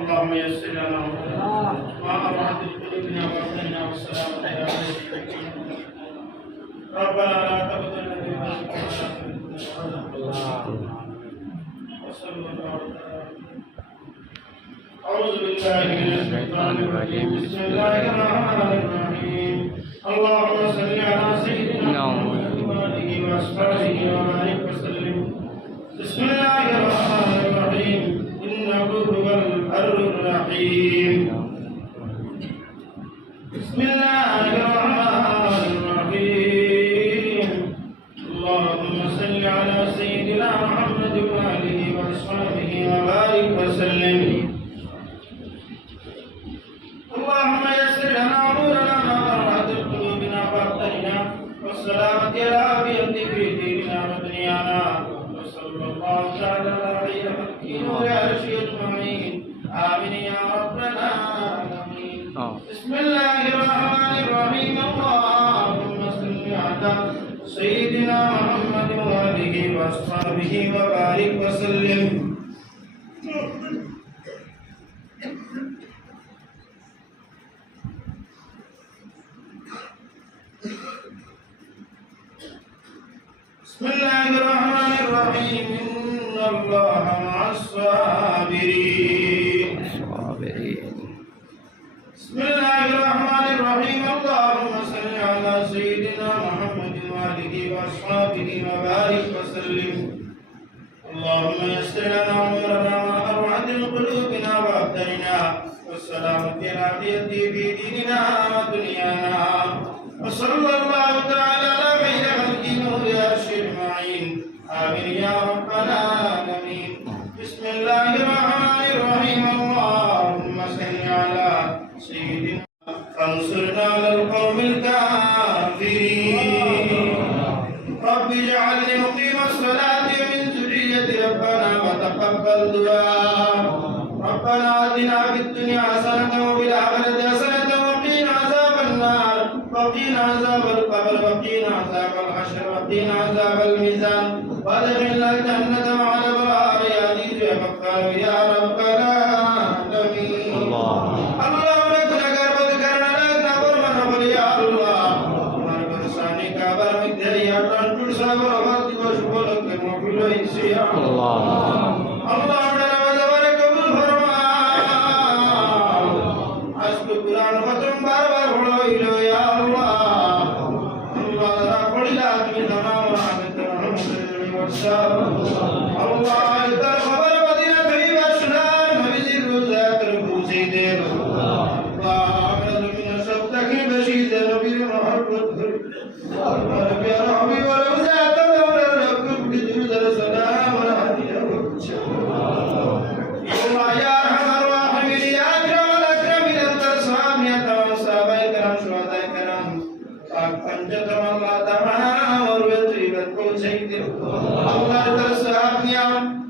اللهم يسر لنا ما أراد قلوبنا وأهلنا والسلامة يا ربنا لا تبذلنا بما وصلى الله أعوذ بالله من الشيطان الرجيم بسم الله الرحمن الرحيم اللهم صل على سيدنا محمد وآله وأصحابه وبارك وسلم بسم الله الرحمن الرحيم إنه هو البر الرحيم بسم الله الرحمن الرحيم اللهم صل على سيدنا محمد وآله وأصحابه وبارك وسلم اللهم يسر لنا أمورنا وأراد قلوبنا وأبطالنا والسلامة والعافية في ديننا ودنيانا وصلى الله تعالى على خير خلقه وعرشه أجمعين آمين يا رب العالمين بسم الله الرحمن الرحيم اللهم صل على سيدنا محمد وآله وأصحابه وبارك وسلم بسم الله الرحمن الرحيم إن الله مع الصابرين بسم الله الرحمن الرحيم اللهم صل على سيدنا محمد وآله وأصحابه وبارك وسلم اللهم يسر لنا أمورنا وأرعد قلوبنا وأبداننا والسلامة والعافية في ديننا ودنيانا وصلى الله تعالى على خير خلقه وعرشه أجمعين آمين يا رب العالمين بسم الله الرحمن الرحيم اللهم صل على سيدنا فانصرنا على القوم الكافرين رب اجعلني مقيم الصلاة ومن ذريتي ربنا وتقبل دعاء ربنا آتنا في الدنيا حسنة وفي الآخرة حسنة وقنا عذاب النار وقنا عذاب القبر وقنا عذاب الحشر وقنا عذاب الميزان وادخلنا الجنة مع الأبرار يا عزيز يا غفار يا رب العالمين اللهم لك ربك كرنا لك برمنا بل يا الله हमारे बरसाने का बर मिद्या या टंटुर साबर वक्त को शुभल के मोबिलो इसे या अल्लाह अल्लाह दरवाजा बारे कबूल फरमा आज को कुरान खत्म बार-बार पढ़ो इलो या अल्लाह अल्लाह रा पढ़िला तुम्हें तमाम रहमत रहमत वर्षा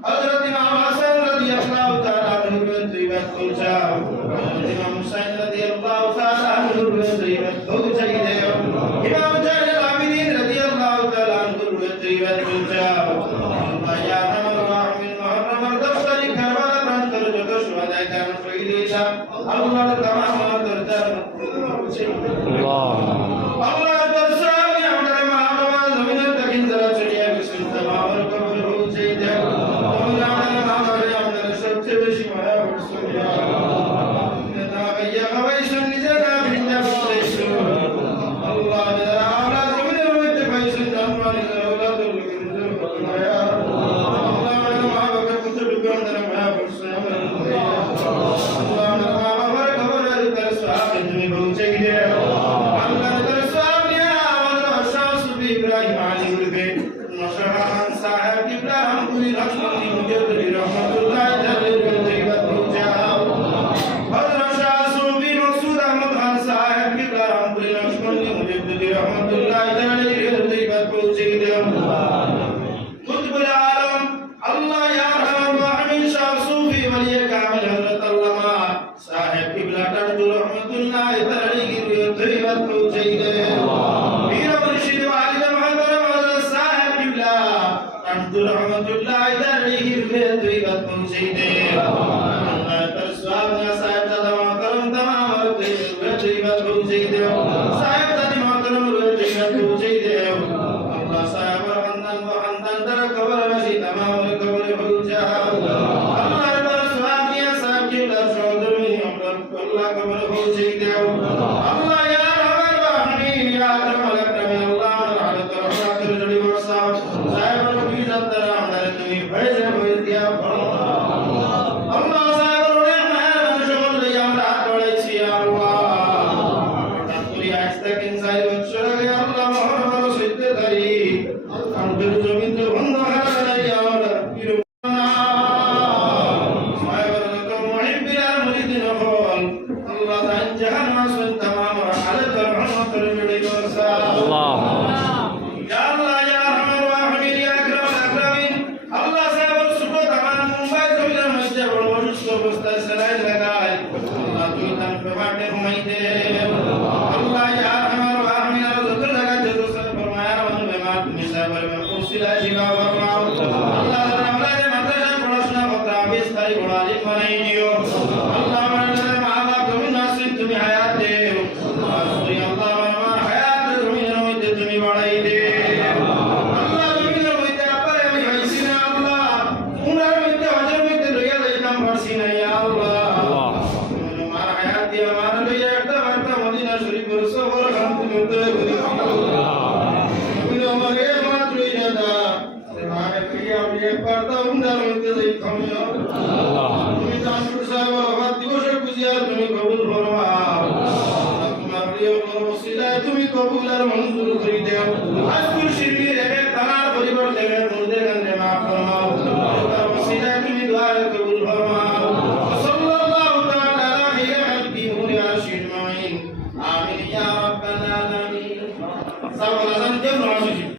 হযরত ইমাম হাসান রাদিয়াল্লাহু তাআলা আনহু তৈবাত পৌঁছাও হযরত ইমাম হুসাইন রাদিয়াল্লাহু তাআলা আনহু তৈবাত পৌঁছাই দেও ইমাম জালাল আবিদিন রাদিয়াল্লাহু তাআলা আনহু তৈবাত পৌঁছাও আল্লাহ ইয়া রহমান রাহিম মুহররমের 10 তারিখ কারবালা প্রান্তর যত শুহাদা কেরাম শহীদ ইসলাম আল্লাহর তামাম দরজার আল্লাহ আল্লাহ দরজামি আমাদের মা বাবা জমিনের তাকিন যারা চলিয়া গেছেন তামামের কবর পৌঁছে দেও তুমি আমাদের মা বাবা আমাদের সবচেয়ে বেশি মায়া করছো ইয়া আল্লাহ না ভাইয়া ভাইসন নিজের বিন্দা বলেছো আল্লাহ যারা আমরা জমিনের মধ্যে পাইছেন জানমানি আওলাদুল কিরজুল মায়া আল্লাহ আমাদের মা বাবা কত ডুবে আমাদের মায়া করছো আল্লাহ আমাদের মা বাবার কবরের ভিতরে সওয়াব তুমি পৌঁছে দেও আল্লাহ তার সওয়াব নিয়ে আমাদের শাহ সুফি ইব্রাহিম আলী উর্ফে নশরহান সাহেব কিবলা রামপুরি লক্ষ্মণী মুজাদ্দিদ রহমাতুল্লাহ তাআলার তরিকত পৌঁছাও হযরত শাহ সুফি মাসুদ আহমদ খান সাহেব কিবলা রামপুরি লক্ষ্মণী মুজাদ্দিদ রহমাতুল্লাহ তাআলার তরিকত পৌঁছে দেও কুতুবুল আলম আল্লাহ ইয়া রহমান রাহিম শাহ সুফি ওলি কামিল হযরত আল্লামা সাহেব কিবলা তাআলা রহমাতুল্লাহ তাআলার তরিকত পৌঁছে দেও পীর মুর্শিদ ওয়ালি মুহাম্মদ হযরত সাহেব কিবলা তাআলা রহমাতুল্লাহ তাআলার তরিকত পৌঁছে দেও আল্লাহ তার সওয়াব নিয়ে সাহেব দাদা মোহতরম तमाम তরিকত পৌঁছে দেও সাহেব দাদি মোহতরম তরিকত পৌঁছে দেও আল্লাহ সাহেবের খানদান তারা কবরবাসী तमाम কবরে পৌঁছাও আল্লাহ তার সওয়াব নিয়ে সাহেব কিবলা সহধর্মী আল্লাহ কবরে পৌঁছে দেও আল্লাহ ইয়া রহমান রাহিম ইয়া আকরামুল আকরামিন আল্লাহ আমাদের হালত রহমতের জড়ি বর্ষাও সাহেবের বিজাত দ্বারা আমাদের তুমি ফয়জে হয়ে দিয়া আল্লাহ সাহেবের অনেক মেহরবানি সকল লইয়া আমরা হাত বাড়াইছি আল্লাহ তাকরি আজ থেকে 4 বছর আগে আল্লাহ মুহাম্মদ সত্যি তারিখ আমাদের জমিন তো বন্ধ হয়ে গেল আমরা পিরোনা সাহেবের তো মুহিব্বিন আর মুরিদিন হল আল্লাহ জান জাহান মাসুন तमाम হালত রহমতের জড়ি বর্ষাও আল্লাহ ইয়া আল্লাহ ইয়া রহমান রাহিম ইয়া আকরামুল আকরামিন আল্লাহ সাহেবের সুখ तमाम মুম্বাই জমিনের মধ্যে বড় অসুস্থ অবস্থায় সেলাই লাগায় আল্লাহ তুই তার প্রভাবে ঘুমাই দে আল্লাহ ইয়া রহমান রাহিম আর যত জায়গা যত সব ফরমায়া রহমান বেমার তুমি সাহেবের মুসিলা শিফা ফরমাও আল্লাহ আমাদের মাদ্রাসা পড়াশোনা করতে আবিস তারি বড় আলিম বানাই দিও আল্লাহ আমাদের মা বাবা তুমি নাসিব তুমি হায়াত দেও আল্লাহ আমার হায়াত জমিনের মধ্যে তুমি বাড়াই দে আল্লাহ জমিনের মধ্যে আপারে আমি হইছি না আল্লাহ উনার মধ্যে হজর মধ্যে লইয়া যাইতাম পারছি না ইয়া আল্লাহ আমার হায়াত দিয়ে আমার লইয়া একটা বার্তা মদিনা শরীফের সফর খান তুমি উত্তরে করি তুমি আমার একমাত্র ইরাদা মারে কইয়া আমি একবার তো উনার মধ্যে যাইতাম ইয়া আল্লাহ তুমি জানপুর সাহেবের অবাদ দিবসের বুঝিয়া তুমি কবুল ফরমাও তোমার প্রিয় ওসিলায় তুমি কবুল আর মঞ্জুর করে দাও আজ খুশি